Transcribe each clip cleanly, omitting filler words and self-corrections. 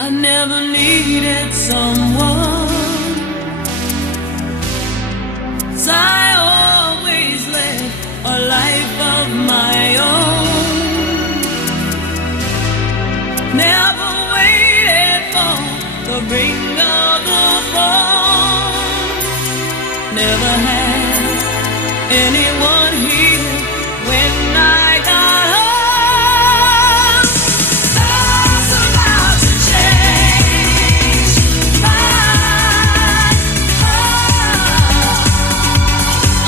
I never needed someone, 'cause I always led a life of my own. Never waited for the brink of the fall. Never had anyone here when I got home. Love's about to change my heart.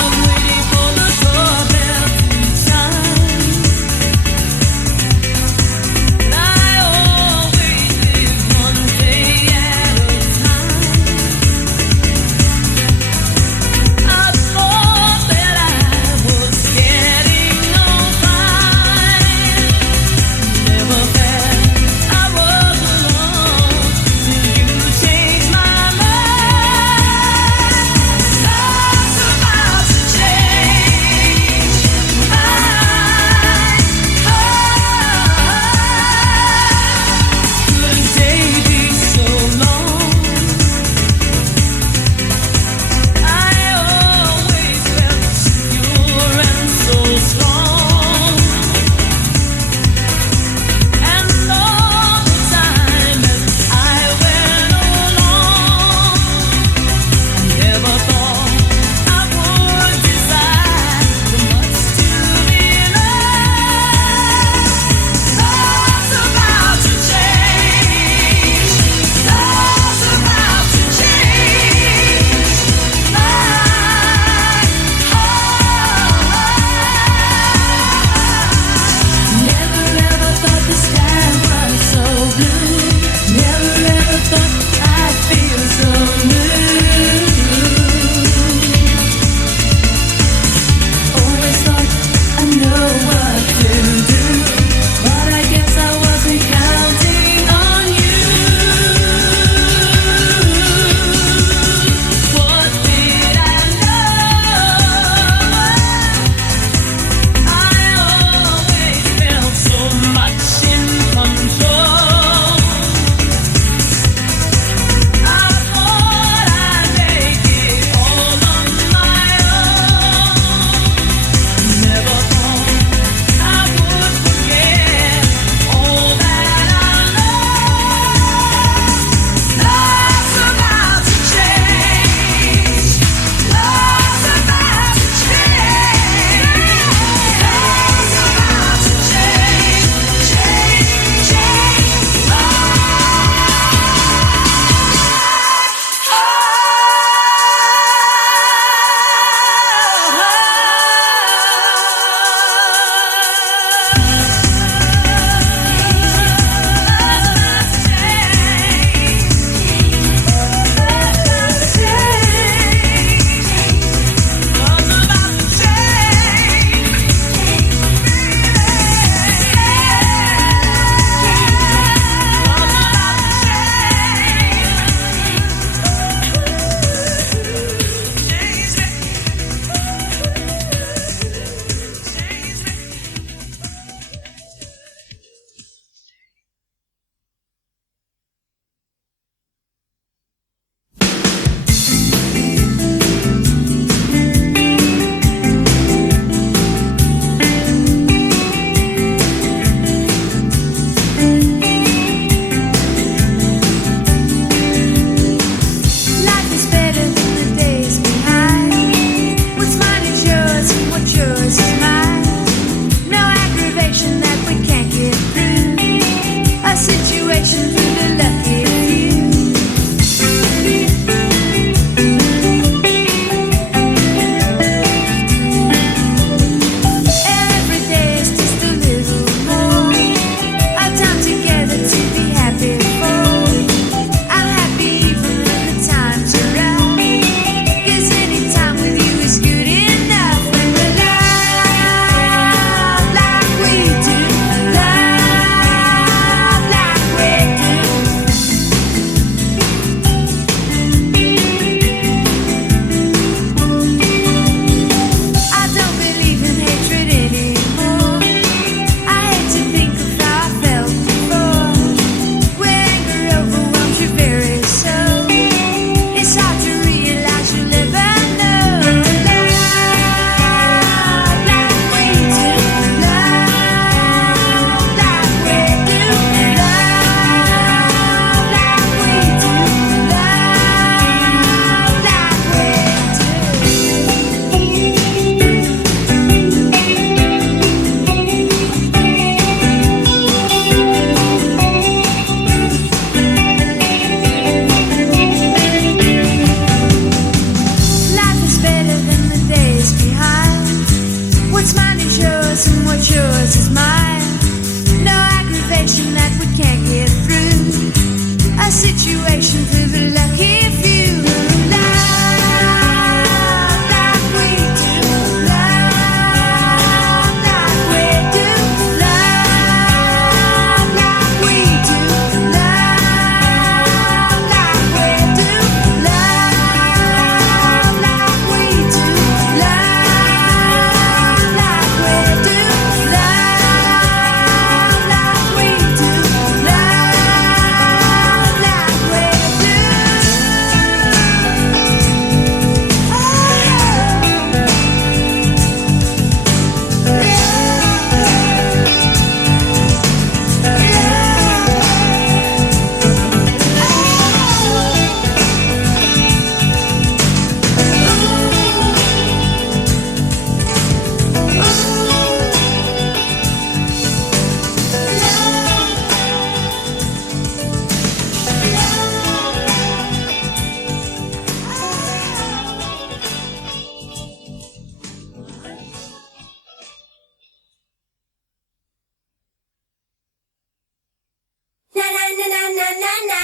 I'm waiting for the doorbell to chime. And I always live one day at a time. I thought that I was scared. situation to the lucky few. Love like we do. Love like we do. Love like we do. Love like we do. Love like we do. Love like we do. Love like we do. Love like we do. Na na na na na na na.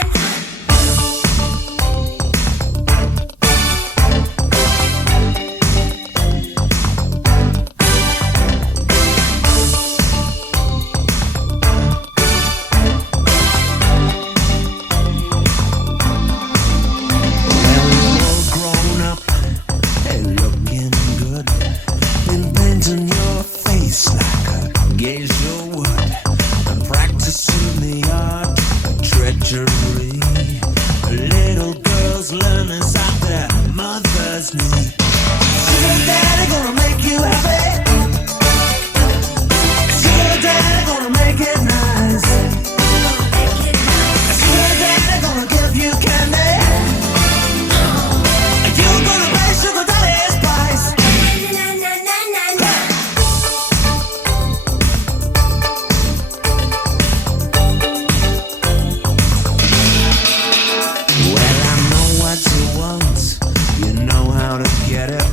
Grown up and looking good. Been painting your face like a geisha would. And practicing the art of treachery. Little girls learn inside their mother's knee. Sugar daddy gonna make you happy. Sugar daddy gonna make it nice. Sugar daddy gonna give you candy. You're gonna pay sugar daddy's price. Na na na na na. Well, I know what you want. You know how to get it.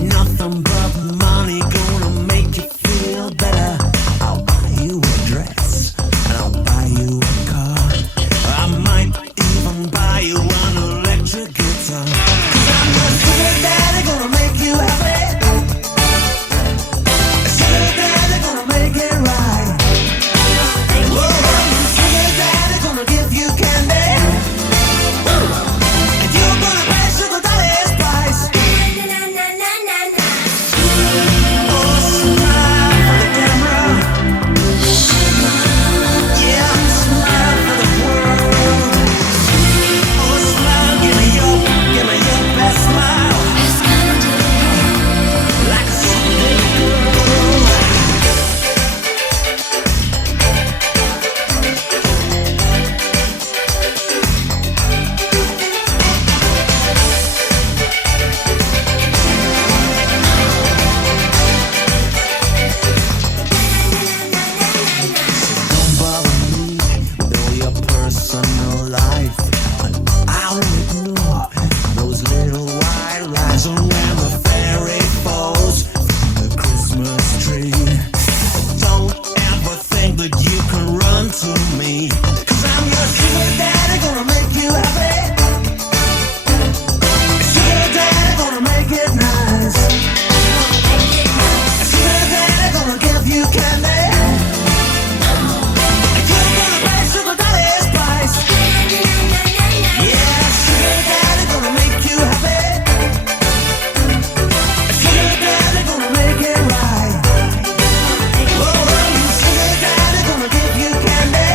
Nothing but money gonna make you feel better. I'll buy you a dress and I'll buy you a car. I might even buy you an electric guitar. 'Cause I'm the sugar daddy gonna make you happy. Sugar daddy gonna make it right. Whoa, sugar daddy gonna give you candy. And you're gonna pay sugar daddy's price. Na na na na na. Oh, smile for the camera. Yeah, smile for the world. Oh, smile, give me your best smile. Like a Sunday girl. Don't bother me with all your personal life. And I'll ignore those little white lies around the fairy falls from the Christmas tree. Don't ever think that you can run to me. 'Cause I'm your sugar daddy, gonna make you happy. Sugar daddy, gonna make it nice. Sugar daddy, gonna give you candy. You're gonna pay sugar daddy's price. Yeah, sugar daddy gonna make you happy. Sugar daddy gonna make it right. Whoa, sugar daddy gonna give you candy.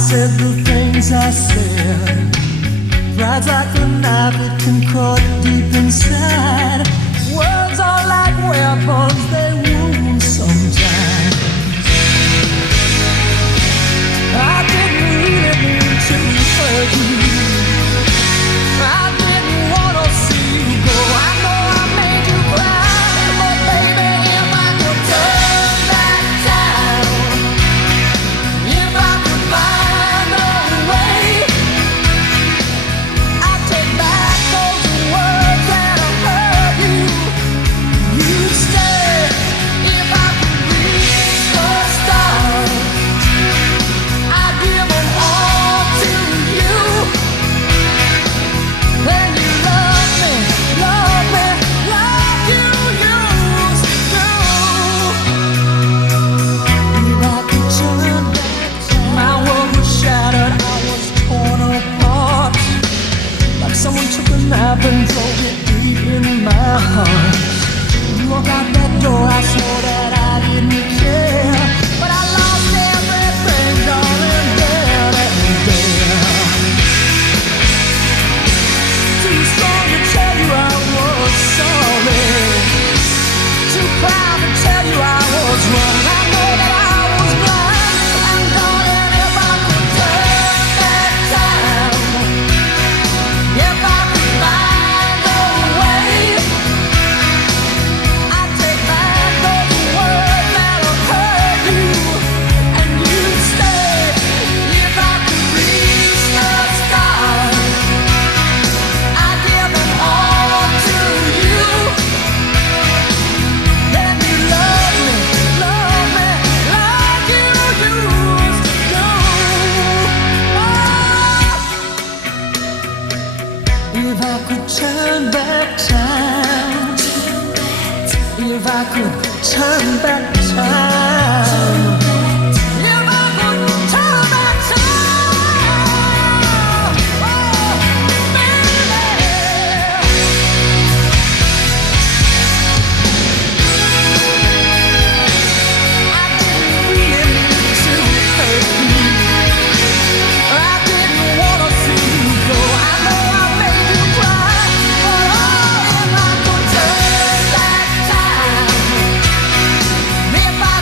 said the things I said. Pride's like a knife, it can cut deep inside. Words are like weapons, they wound sometimes. I didn't really mean to hurt you. I didn't wanna see you go. I know I made you cry, but baby, if I could turn back time, if I could find a way, I'd take back those words that I hurt you. You'd stay if I could reach the stars. I'd give them all to you. Then you love me, love me, like you used to. If I could turn back time, my world was shattered, I was torn apart. Like someone took a knife and drove it deep in my heart. You walk out that door, I swore that I didn't care, but I lost everything, darling, there and there. Too strong to tell you I was sorry, too proud to tell you I was wrong. I know that I was blind, and darling, if I could turn back time, if I could find a way, I'd take back those words that have hurt you, and you'd stay if I could reach the stars. I'd give them all to you. Then you love me, like you used to. If I could turn back time, if I could turn back time, if I could turn back time, oh, baby. I didn't really mean to hurt you. I didn't wanna see you go. I know I made you cry, but oh, if I could turn back time, if I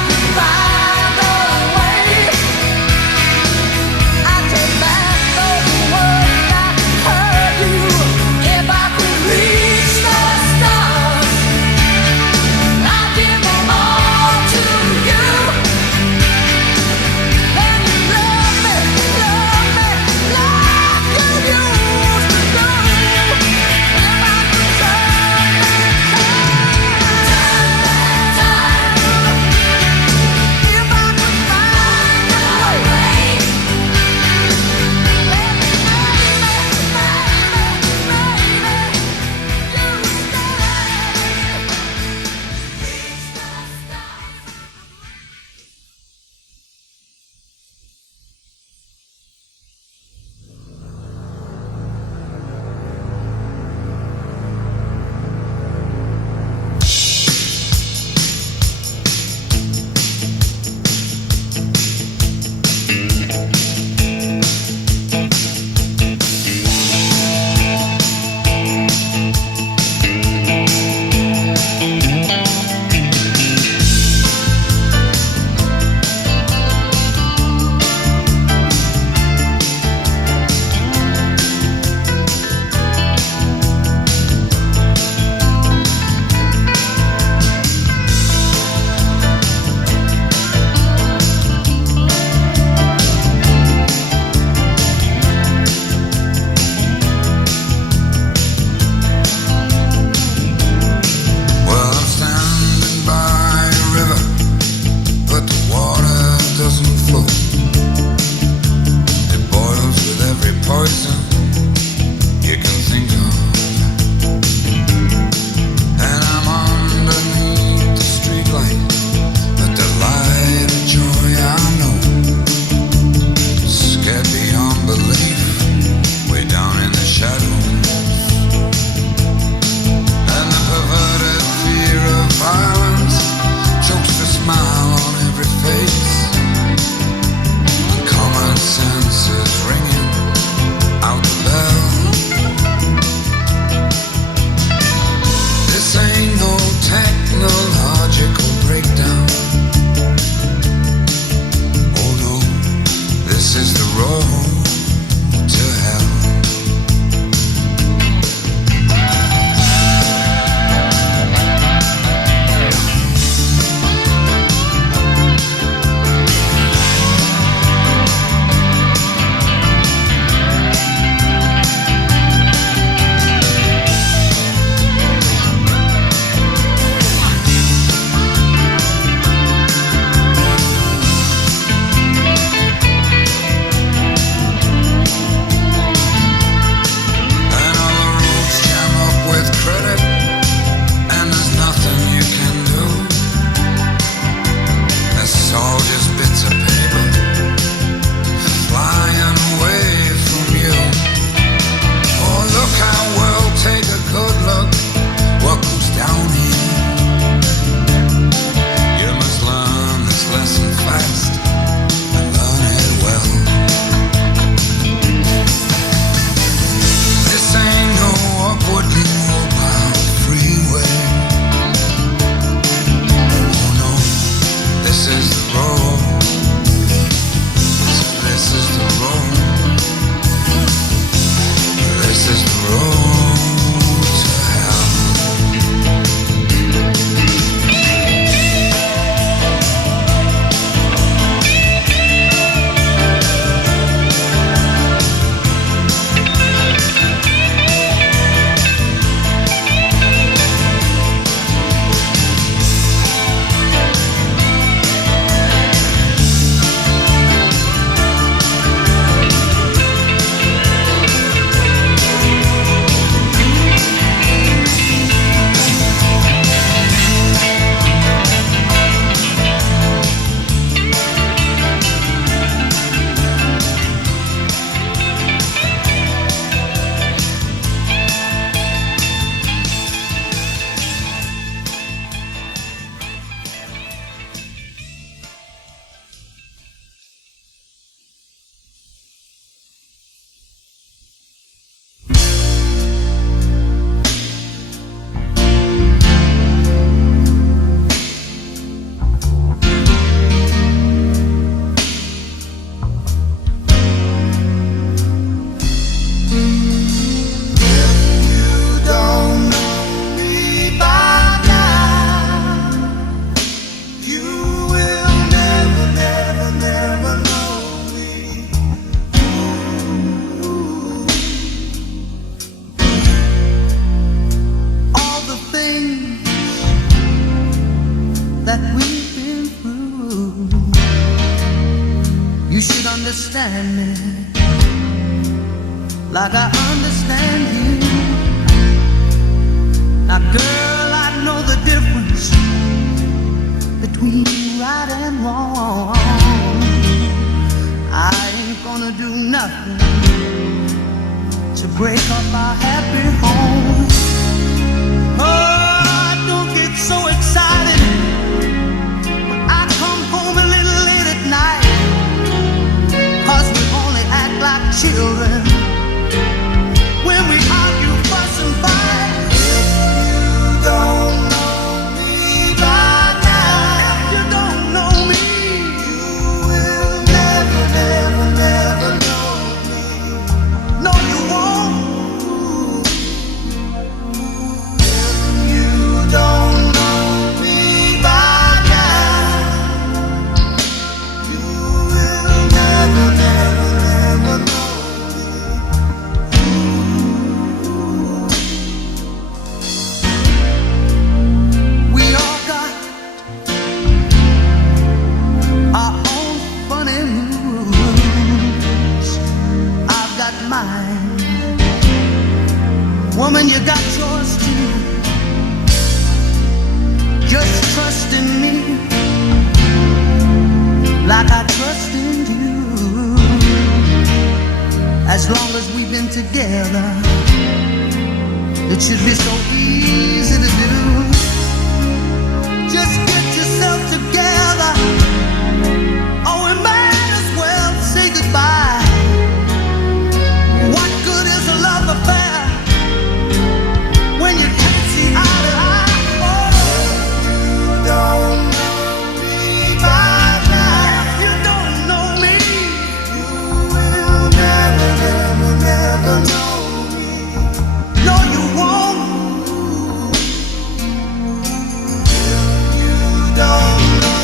like I understand you. Now, girl, I know the difference between right and wrong. I ain't gonna do nothing to break up our happy home. Oh, don't get so excited when I come home a little late at night, 'cause we only act like children when we argue, fuss and fight. If you don't know me by now, if you don't know me, you will never, never, never know me. No, you won't. If you don't know me by now, you will never, never, never know me. We all got our own funny moods. I've got mine. Woman, you got yours too. Just trust in me like I trust in you. As long as we've been together, it should be so easy to do. Just get yourself together, or we might as well say goodbye. What good is a love affair when you can't see eye to eye? Oh, you don't know me by now. If you don't know me, you will never, never, never know me. No, you won't. If you don't know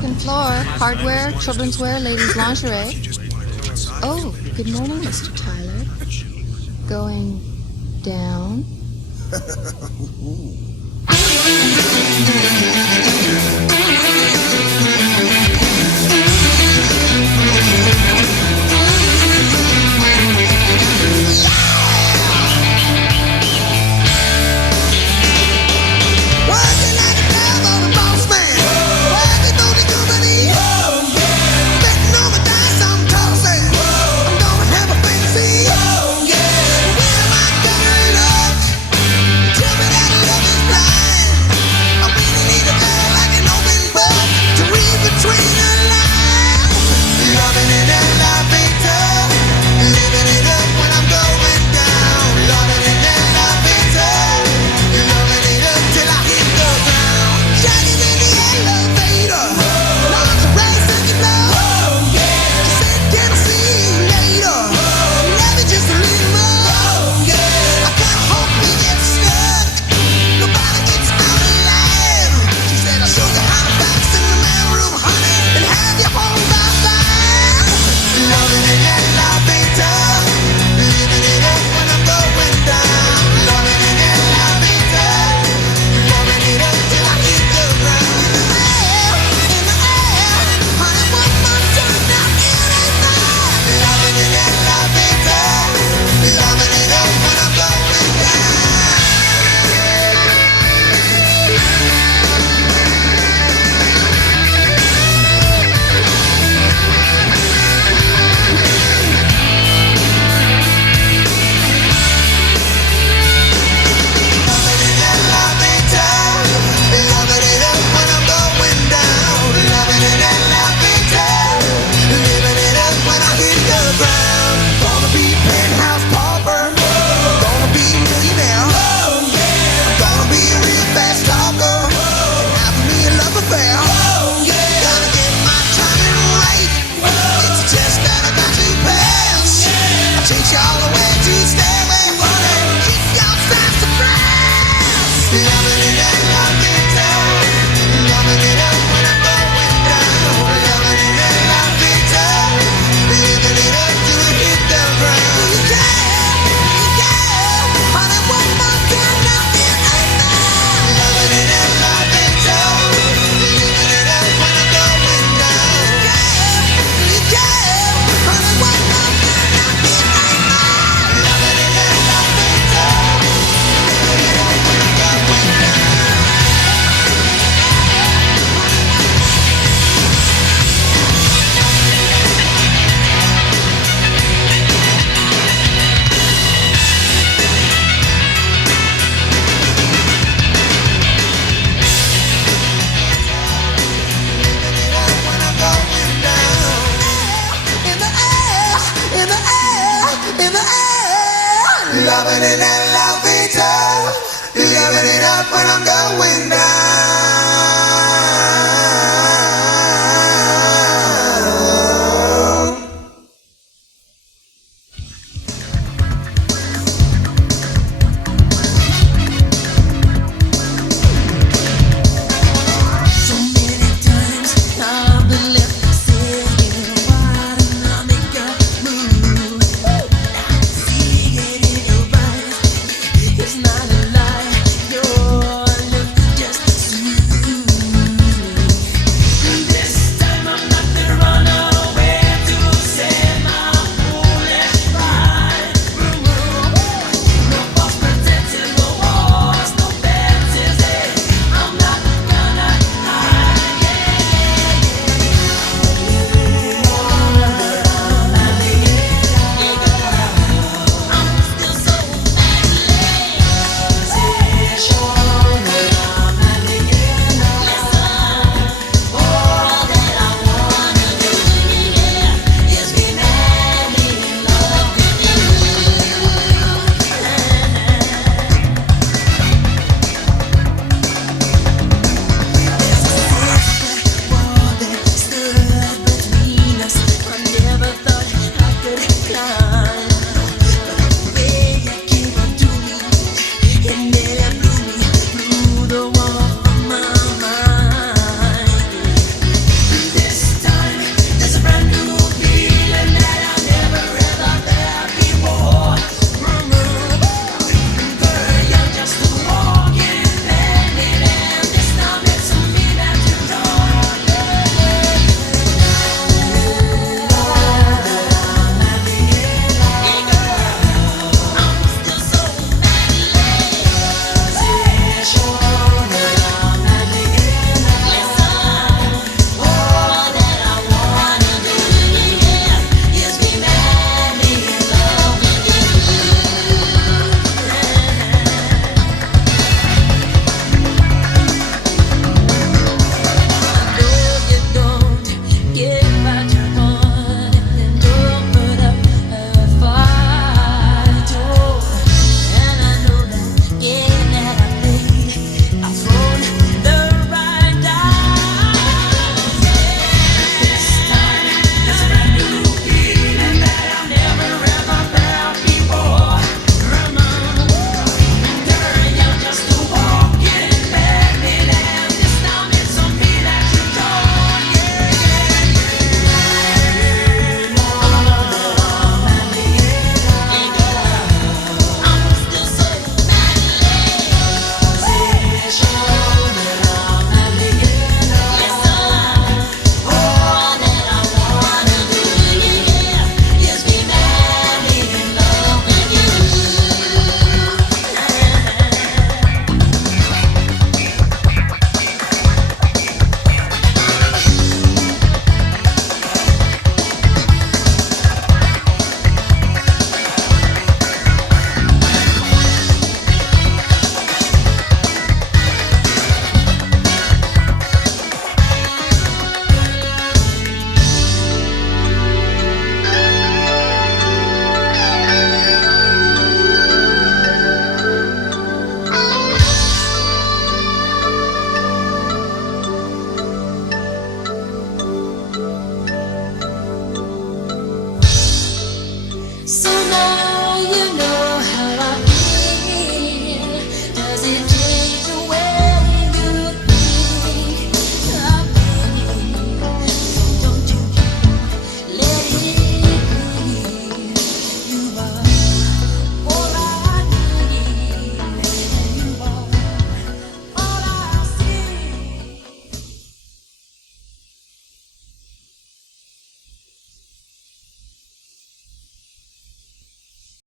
second floor. Hardware, children's wear, ladies' lingerie. Oh, good morning, Mr. Tyler. Going down? Working like a dog on a boss man. Working for the company. Betting on the dice I'm tossing. I'm gonna have a fancy. Where am I gonna look? Tell me that love is blind. I really need a girl like an open book to read between the lines. Loving it and loving it. Living it up when I'm going down. Loving it and loving it. Loving it up till I hit the ground. Shining in the elevator. Lots of race in your blood. Said, can I see you later? Love you just a little more. I kinda hope we get stuck. Nobody gets out alive. She said, I'll show you how to box in the man room, honey, and have you home by five. Loving it and loving it. Living it up when I'm going down. Loving it and loving it. Loving it up till I hit the ground. In the air, honey, one more time now, it ain't fair. Loving it and loving it. Loving it up when I'm going down. Loving it and loving it. Loving it up when I'm going down. Loving it and loving it. Living it up when I hit the ground. Gonna be penthouse pauper. Gonna be millionaire. Gonna be a real fast talker. And have me a love affair. Gotta get my timing right. It's a test that I got to pass. I'll take you all the way to Stairway, honey. Keep your fast surprise. Loving it and loving it. Loving it up when I'm going down. Loving it and loving it. Living it up till we hit the ground. Yeah, honey, one more time now, it ain't fair. Loving it and loving it. Living it up when I'm going down. Yeah, honey, one more time now, it ain't fair. Loving it and loving it. Living it up when I'm going down. Living it up when I'm going down. In the air, in the air, in the air. Loving it and loving it. Loving it up when I'm going down.